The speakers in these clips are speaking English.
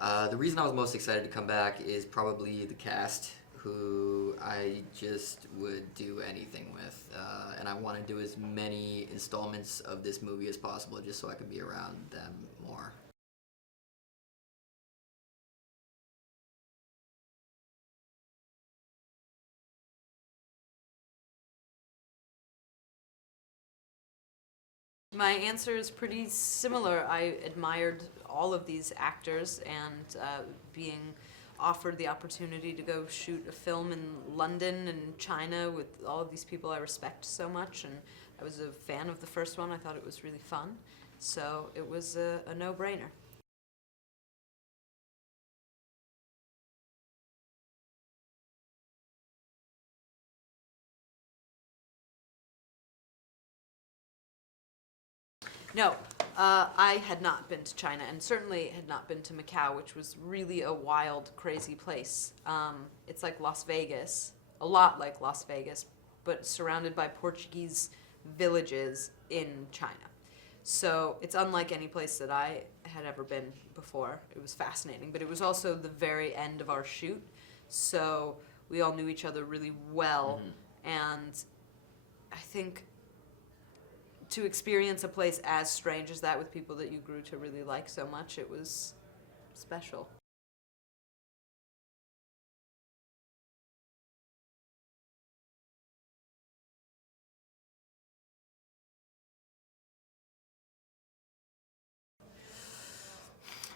The reason I was most excited to come back is probably the cast, who I just would do anything with. And I want to do as many installments of this movie as possible just so I can be around them more. My answer is pretty similar. I admired all of these actors, and being offered the opportunity to go shoot a film in London and China with all of these people I respect so much, and I was a fan of the first one. I thought it was really fun, so it was a no-brainer. No, I had not been to China, and certainly had not been to Macau, which was really a wild, crazy place. It's like Las Vegas, a lot like Las Vegas, but surrounded by Portuguese villages in China. So it's unlike any place that I had ever been before. It was fascinating, but it was also the very end of our shoot, so we all knew each other really well, and I think to experience a place as strange as that with people that you grew to really like so much, it was special.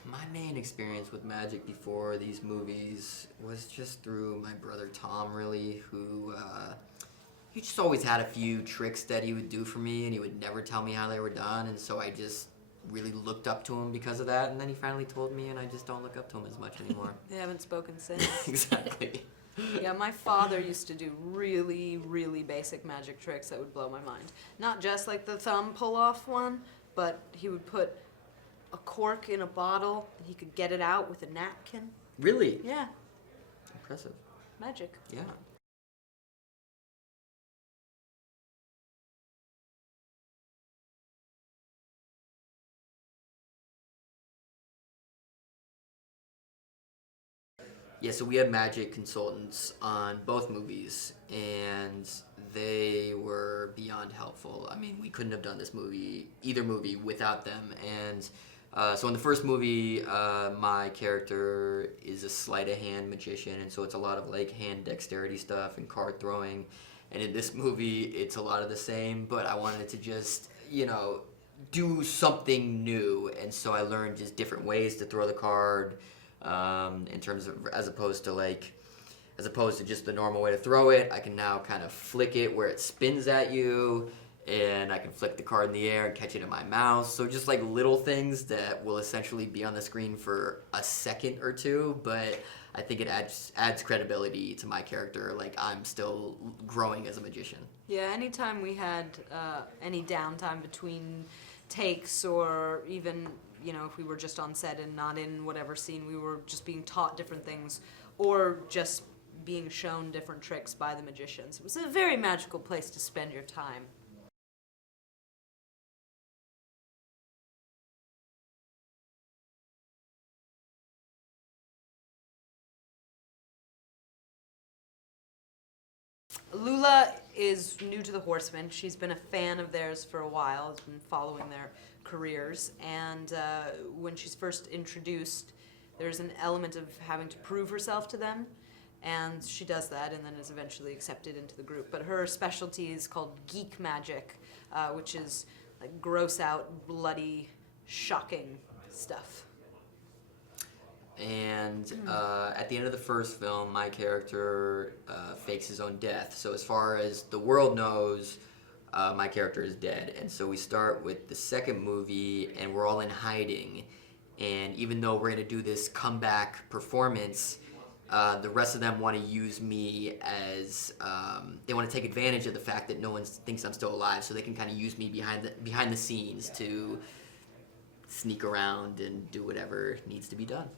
My main experience with magic before these movies was just through my brother Tom, really, who he just always had a few tricks that he would do for me, and he would never tell me how they were done, and so I just really looked up to him because of that, and then he finally told me, and I just don't look up to him as much anymore. They haven't spoken since. Exactly. Yeah, my father used to do really, really basic magic tricks that would blow my mind. Not just like the thumb pull-off one, but he would put a cork in a bottle, and he could get it out with a napkin. Really? Yeah, Impressive. magic. Yeah. Yeah, so we had magic consultants on both movies, and they were beyond helpful. I mean, we couldn't have done either movie, without them. And so in the first movie, my character is a sleight of hand magician, and so it's a lot of like hand dexterity stuff and card throwing. And in this movie, it's a lot of the same, but I wanted to just, do something new, and so I learned just different ways to throw the card. In terms of as opposed to just the normal way to throw it, I can now kind of flick it where it spins at you, and I can flick the card in the air and catch it in my mouth. So just like little things that will essentially be on the screen for a second or two, but I think it adds credibility to my character. Like, I'm still growing as a magician. Yeah, anytime we had any downtime between takes, or even, if we were just on set and not in whatever scene, we were just being taught different things, or just being shown different tricks by the magicians. It was a very magical place to spend your time. Lula is new to the Horsemen. She's been a fan of theirs for a while, has been following their careers, and when she's first introduced, there's an element of having to prove herself to them, and she does that and then is eventually accepted into the group. But her specialty is called geek magic, which is like gross out, bloody, shocking stuff. And at the end of the first film, my character fakes his own death. So as far as the world knows, my character is dead. And so we start with the second movie, and we're all in hiding. And even though we're going to do this comeback performance, the rest of them want to use me as they want to take advantage of the fact that no one thinks I'm still alive, so they can kind of use me behind the scenes to sneak around and do whatever needs to be done.